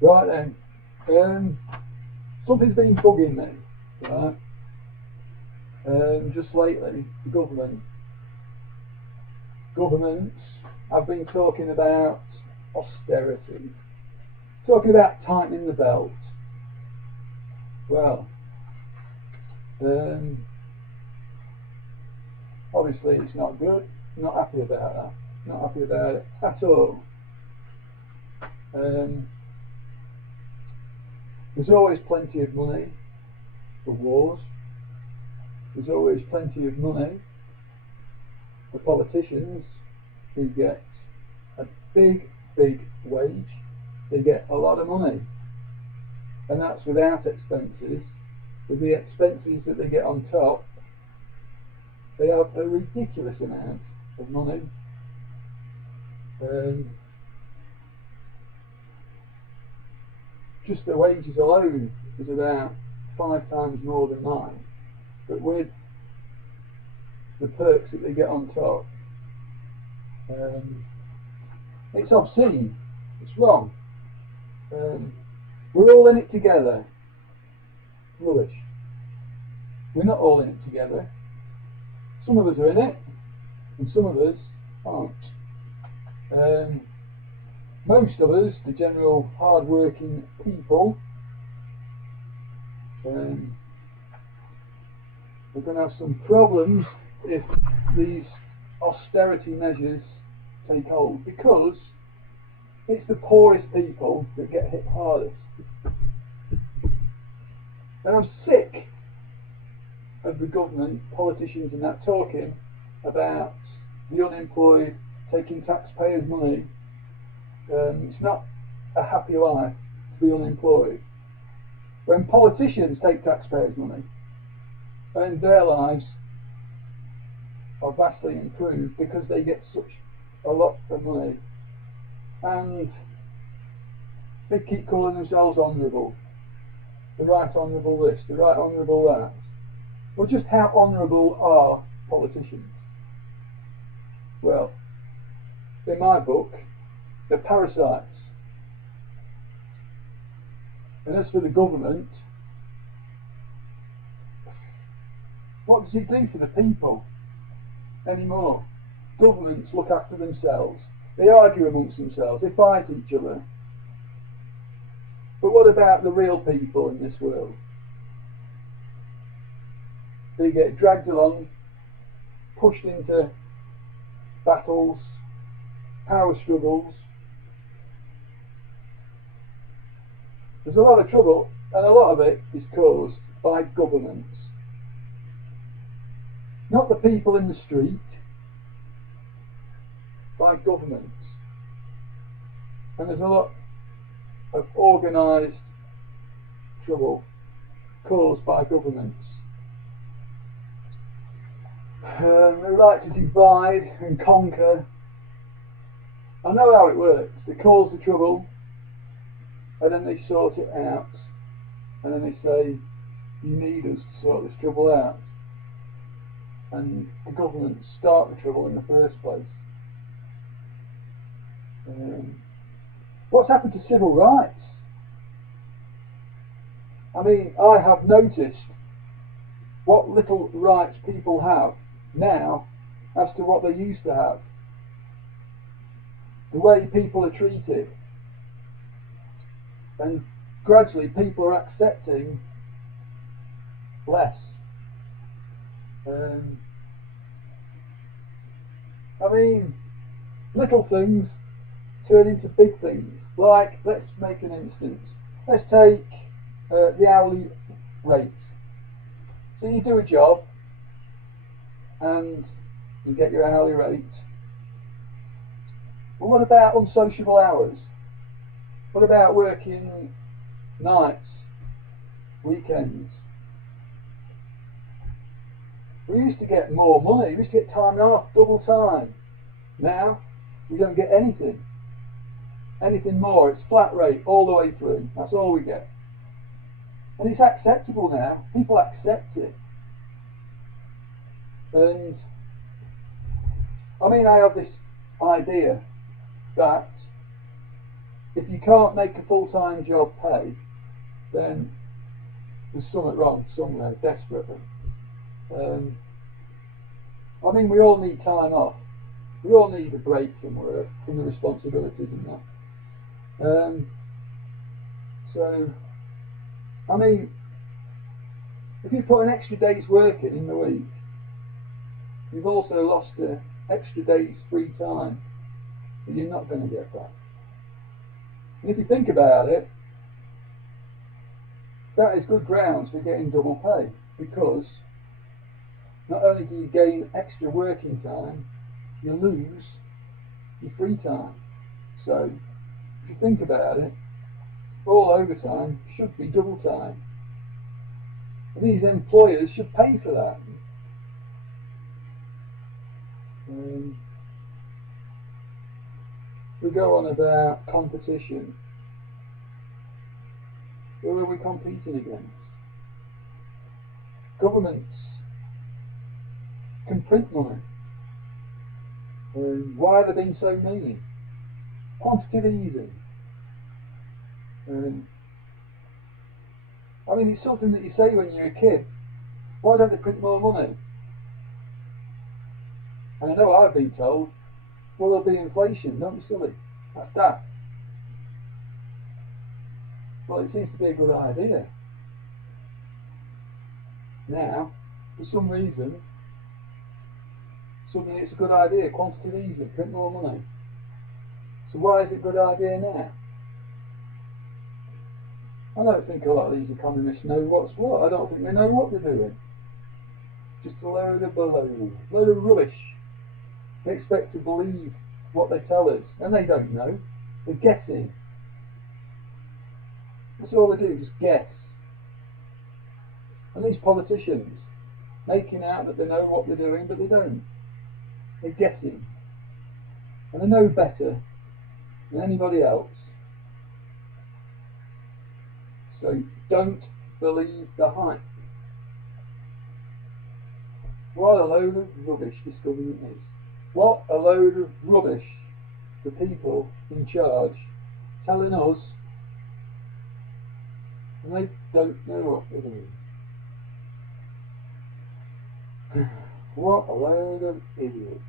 Right then, something's been bugging me, right? Just lately, the governments have been talking about austerity, talking about tightening the belt. Well, obviously it's not good. Not happy about that. Not happy about it at all. There's always plenty of money for wars. There's always plenty of money for politicians who get a big wage. They get a lot of money, and that's without expenses. With the expenses that they get on top, they have a ridiculous amount of money. Just the wages alone is about 5 times more than mine, but with the perks that they get on top, it's obscene. It's wrong. We're all in it together. Rubbish. We're not all in it together. Some of us are in it, and some of us aren't. Most of us, the general hard-working people, we're going to have some problems if these austerity measures take hold, because it's the poorest people that get hit hardest. And I'm sick of the government, politicians and that, talking about the unemployed taking taxpayers' money. It's not a happy life to be unemployed. When politicians take taxpayers' money, then their lives are vastly improved because they get such a lot of money, and they keep calling themselves honourable. The right honourable this, the right honourable that. Well, just how honourable are politicians? Well, in my book, they're parasites. And as for the government, what does it do for the people anymore? Governments look after themselves. They argue amongst themselves. They fight each other. But what about the real people in this world? They get dragged along, pushed into battles, power struggles. There's a lot of trouble, and a lot of it is caused by governments. Not the people in the street, by governments. And there's a lot of organised trouble caused by governments. They like to divide and conquer. I know how it works. They cause the trouble, and then they sort it out, and then they say, you need us to sort this trouble out. And the government start the trouble in the first place. What's happened to civil rights? I mean, I have noticed what little rights people have now as to what they used to have. The way people are treated. And gradually people are accepting less. I mean, little things turn into big things. Like, let's make an instance. Let's take the hourly rate. So you do a job and you get your hourly rate. But what about unsociable hours? What about working nights, weekends? We used to get more money. We used to get time off, double time. Now we don't get anything. Anything more. It's flat rate all the way through. That's all we get. And it's acceptable now. People accept it. And I mean, I have this idea that if you can't make a full-time job pay, then there's something wrong somewhere, desperately. I mean, we all need time off. We all need a break from work, from the responsibilities and that. So, I mean, if you put an extra day's work in the week, you've also lost an extra day's free time that you're not going to get back. And if you think about it, that is good grounds for getting double pay, because not only do you gain extra working time, you lose your free time. So, if you think about it, all overtime should be double time. And these employers should pay for that. We go on about competition. Who are we competing against? Governments can print money. Why are they being so mean? Quantitative easing. I mean, it's something that you say when you're a kid. Why don't they print more money? And I know I've been told, well, there'll be inflation. Don't be silly. That's that. Well, it seems to be a good idea. Now, for some reason, suddenly it's a good idea. Quantitative easing, print more money. So why is it a good idea now? I don't think a lot of these economists know what's what. I don't think they know what they're doing. Just a load of baloney, a load of rubbish. They expect to believe what they tell us, and they don't know. They're guessing. That's all they do, just guess. And these politicians, making out that they know what they're doing, but they don't. They're guessing. And they know better than anybody else. So don't believe the hype. What a load of rubbish this government is. What a load of rubbish the people in charge telling us, and they don't know what they're doing. What a load of idiots.